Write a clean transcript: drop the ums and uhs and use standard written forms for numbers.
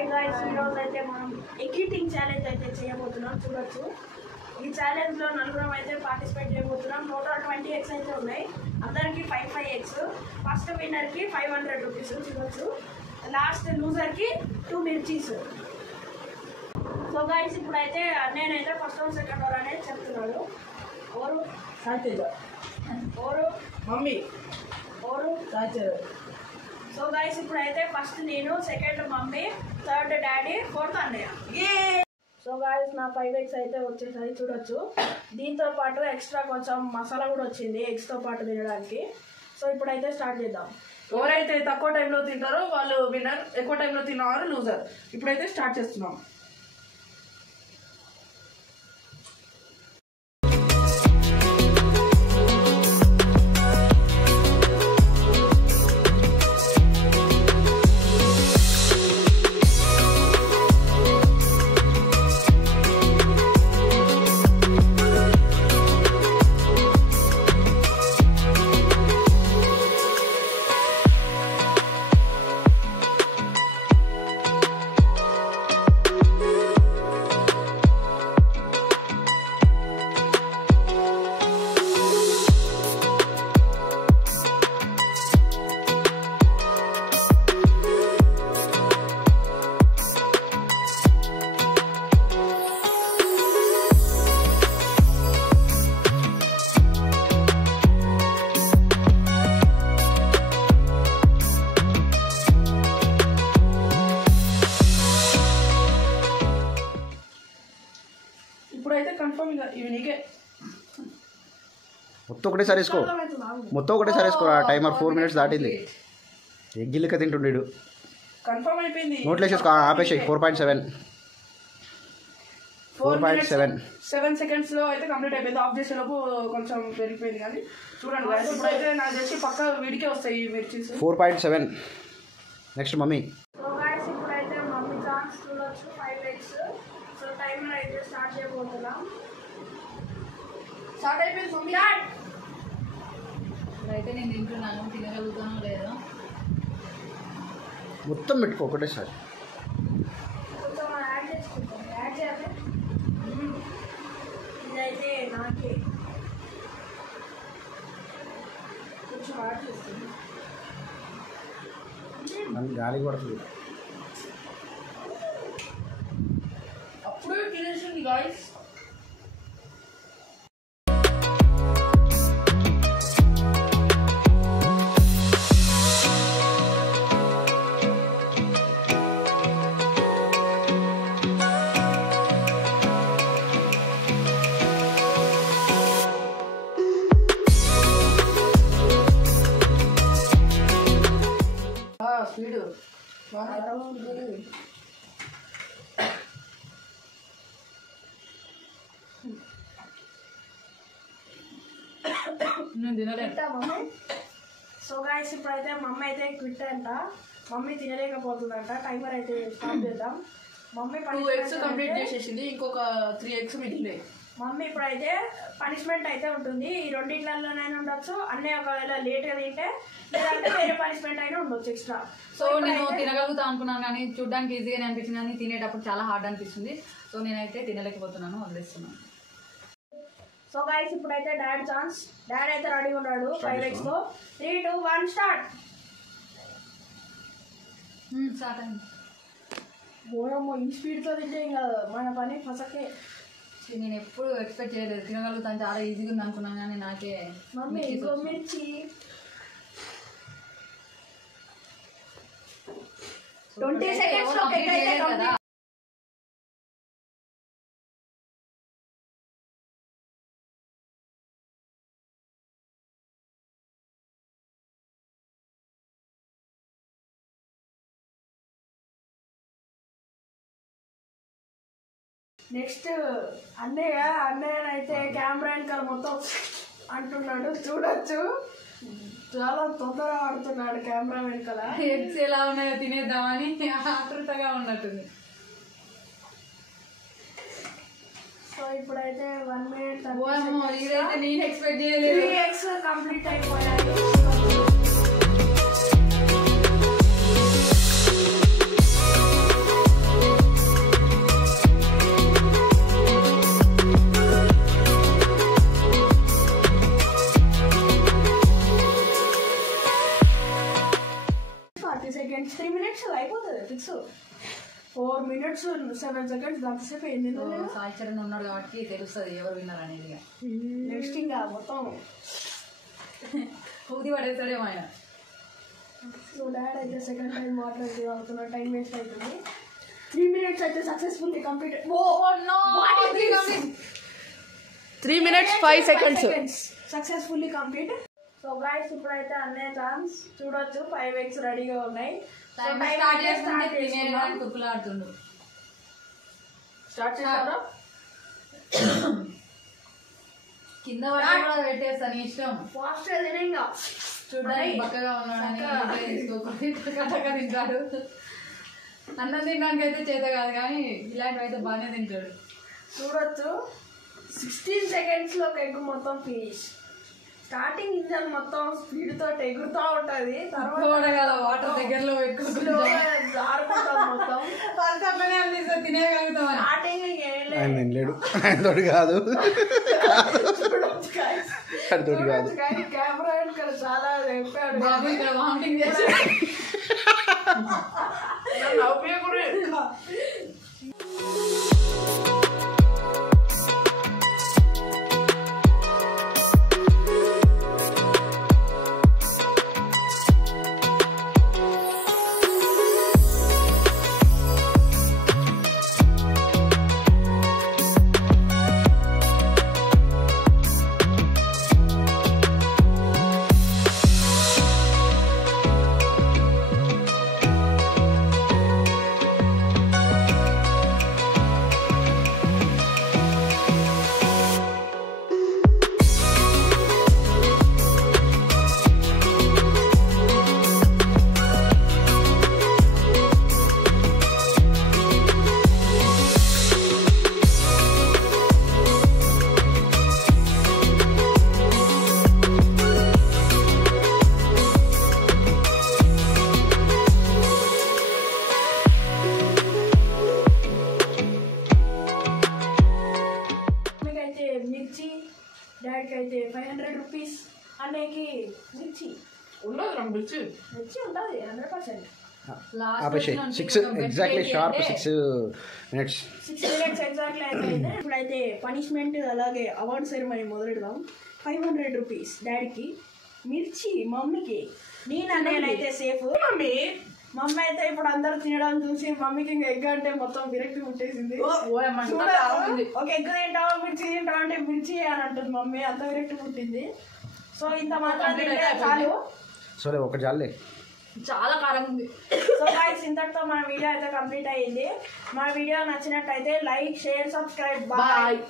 Hi guys, ఈరోజు అయితే మనం ఎగ్ ఈటింగ్ ఛాలెంజ్ అయితే చేయబోతున్నాం. చూడొచ్చు, ఈ ఛాలెంజ్లో నలుగురం అయితే పార్టిసిపేట్ చేయబోతున్నాం. టోటల్ 20 eggs అయితే ఉన్నాయి. అందరికి 5 eggs. ఫస్ట్ విన్నర్కి 500 రూపీస్. చూడొచ్చు, లాస్ట్ లూజర్కి 2 మిర్చీస్. సో గాయ్స్, ఇప్పుడైతే నేనైతే ఫస్ట్ రౌండ్ సెకండ్ రౌండ్ అనేది చెప్తున్నాను. ఓరు సాయితేజ, ఓరు మమ్మీ, ఓరు సాయితేజ. సో గాయ్స్, ఇప్పుడైతే ఫస్ట్ నేను, second mummy, third daddy, fourth అన్నయ్య. సో గాయ్స్, నా 5 eggs అయితే వచ్చేసాయి. చూడొచ్చు, దీంతో పాటు ఎక్స్ట్రా కొంచెం మసాలా కూడా వచ్చింది ఎగ్స్తో పాటు తినడానికి. సో ఇప్పుడైతే స్టార్ట్ చేద్దాం. ఎవరైతే తక్కువ టైంలో తింటారో వాళ్ళు విన్నర్, ఎక్కువ టైంలో తిన్నవారు లూజర్. ఇప్పుడైతే స్టార్ట్ చేస్తున్నాం. ఇప్పుడైతే కన్ఫర్మ్ ఇవి నీకే. మొత్తం ఒకటేసారి వేసుకో, మొత్తం ఒకటేసారి వేసుకో. టైమర్ 4 minutes దాటింది. ఎగ్గిలిక తింటుండేడు. కన్ఫర్మ్ అయిపోయింది. నోట్లో వేసేసుకో, ఆపేసాయి. 4.7 7 seconds లో అయితే కంప్లీట్ అయిపోయింది. ఆఫ్ చేసేలోపు కొంచెం పెరిగిపోయింది. కానీ చూడండి guys, ఇప్పుడైతే నాకు తెలిసి పక్క వీడికే వస్తాయి ఈ mirchis. 4.7. Next mummy. So guys, ఇప్పుడైతే మమ్మీ ఛాన్స్. చూడొచ్చు, 5 eggs. సో టైమర్ అయితే స్టార్ట్ చేయబోతున్నాం. స్టార్ట్ అయిపోయింది మమ్మీ. అయితే నేను తింటున్నాను, తినగలుగుతానో లేదో. మొత్తం పెట్టుకో ఒకటేసారి. కొంచెం యాడ్ చేసుకుంటాం. యాడ్ చేయాలి. ఇదైతే నాకే కొంచెం యాడ్ చేస్తుంది. నన్ను గాలి పడుతుంది. అప్పుడే తినేసింది గాయ్స్. స్పీడ్ నేను తినలేదు. క్విట్టా మమ్మీ? సో గాయ్స్, ఇప్పుడైతే మమ్మీ అయితే క్విట్ అంట. మమ్మీ తినలేకపోతుందంట. టైమర్ అయితే స్టార్ట్ చేద్దాం. మమ్మీ 2 eggs కంప్లీట్ చేసేసింది. ఇంకొక 3 eggs మిగిలినాయి. మమ్మీ ఇప్పుడైతే పనిష్మెంట్ అయితే ఉంటుంది. ఈ రెండిట్లలోనైనా ఉండొచ్చు. అన్నీ ఒకవేళ లేట్గా తింటే, లేదంటే వేరే పనిష్మెంట్ అయినా ఉండొచ్చు ఎక్స్ట్రా. సో నేను తినగలుగుతా అనుకున్నాను, కానీ చూడడానికి ఈజీగానే అనిపించింది, కానీ తినేటప్పుడు చాలా హార్డ్ అనిపిస్తుంది. సో నేనైతే తినలేకపోతున్నాను, వదిలేస్తున్నాను. సో గాయ్స్, ఇప్పుడైతే డాడ్ ఛాన్స్. డాడ్ అయితే రెడీ ఉన్నాడు 5 eggs తో. 3, 2, 1 స్టార్ట్. స్టార్ట్ అయింది. ఓడమ్మో, ఈ స్పీడ్తో తింటే ఇంకా మన పని ఫసకే. నేను ఎప్పుడు ఎక్స్పెక్ట్ చేయలేదు తినగలుగుతాను, చాలా ఈజీగా ఉంది అనుకున్నాను, కానీ నాకే. మమ్మీ ఇంకో మిర్చి. 20 seconds లో కేక్ అయితే కదా. నెక్స్ట్ అన్నయ్యనైతే కెమెరా వెనకాల మొత్తం అంటున్నాడు. చూడొచ్చు, చాలా తొందరగా ఆడుతున్నాడు కెమెరా వెనకాల. ఎగ్స్ ఎలా ఉన్నాయో తినేద్దామని ఆతృతగా ఉన్నట్టుంది. సో ఇప్పుడైతే 1 minute ఇదైతే నేను ఎక్స్పెక్ట్ చేయలేదు. 3 eggs కంప్లీట్ అయిపోయాయి. ఫిక్స్ 4 minutes 7 seconds అంతసేపు అయింది. సాయి చరణ్ ఉన్నాడు కాబట్టి తెలుస్తుంది ఎవరు విన్నారు అనేది. నెక్స్ట్ ఇంకా మొత్తం ఊది పడేస్తాడేమో ఆయన. సో డాడ్ అయితే సెకండ్ టైం మాట్లాడి అవుతున్న టైం వేస్ట్ అవుతుంది. 3 minutes అయితే successfully complete. 3 minutes 5 seconds successfully complete. So guys ఇప్పుడైతే అన్నే ఛాన్స్ చూడొచ్చు. 5 eggs రెడీగా ఉన్నాయి. స్టార్ట్ చేస్తున్నాడు. కుక్కులాడుతుండు. స్టార్ట్ చేస్తారా? కింద పడి కూడా పెట్టేస్తాను ఇష్టం. ఫాస్ట్ తినే ఇంకా చూడడానికి బక్కగా ఉన్నాడని తింటాడు. అన్నం తినడానికి అయితే చేత కాదు కానీ ఇలాంటివి అయితే బాగానే తింటాడు. చూడొచ్చు 16 seconds లో ఎగ్ మొత్తం ఫినిష్. స్టార్టింగ్ ఇంజన్ మొత్తం స్పీడ్ తోటి ఎగురుతూ ఉంటది. తర్వాత వాటర్ దగ్గరలో జారుకుంటుంది మొత్తం. ఫస్ట్ అట్లనే అనిపిస్తుంది తినేయగలుగుతాం. స్టార్టింగ్ ఏం లేదు. ఆయన తినలేడు, ఆయన తోటి కాదు, తోటి కాదు. కానీ కెమెరా ఇక్కడ చాలా చెప్పాడు. బాబు ఇక్కడ వామిటింగ్ చేస్తాడు. డాడీకి అయితే 500 rupees. అన్నయ్యకి మిర్చి ఉండదు. మిర్చి ఉంటుంది 100%. ఆపేసి 6 exactly sharp 6 minutes 6 minutes exactly అయిపోయింది. ఇప్పుడైతే పనిష్మెంట్ అలాగే అవార్డ్ సెరమనీ మొదలెడదాం. 500 rupees డాడీకి, మిర్చి మమ్మీకి, నేను అన్నయ్యనైతే సేఫ్. మమ్మీ అయితే ఇప్పుడు అందరు తినడం చూసి మమ్మీకి ఇంకా ఎగ్ అంటే మొత్తం విరక్తి పుట్టేసింది. ఒక ఎగ్ తింటావా మిర్చి తింటావా అంటే మిర్చి అని అంటుంది మమ్మీ. అంత విరక్తి పుట్టింది. సో ఇంత మాత్రం చాలు. సరే ఒక జాలే, చాలా కారం ఉంది. సో గైస్ ఇంతటితో మన వీడియో అయితే కంప్లీట్ అయ్యింది. మన వీడియో నచ్చినట్టయితే లైక్, షేర్, సబ్స్క్రైబ్. బాయ్.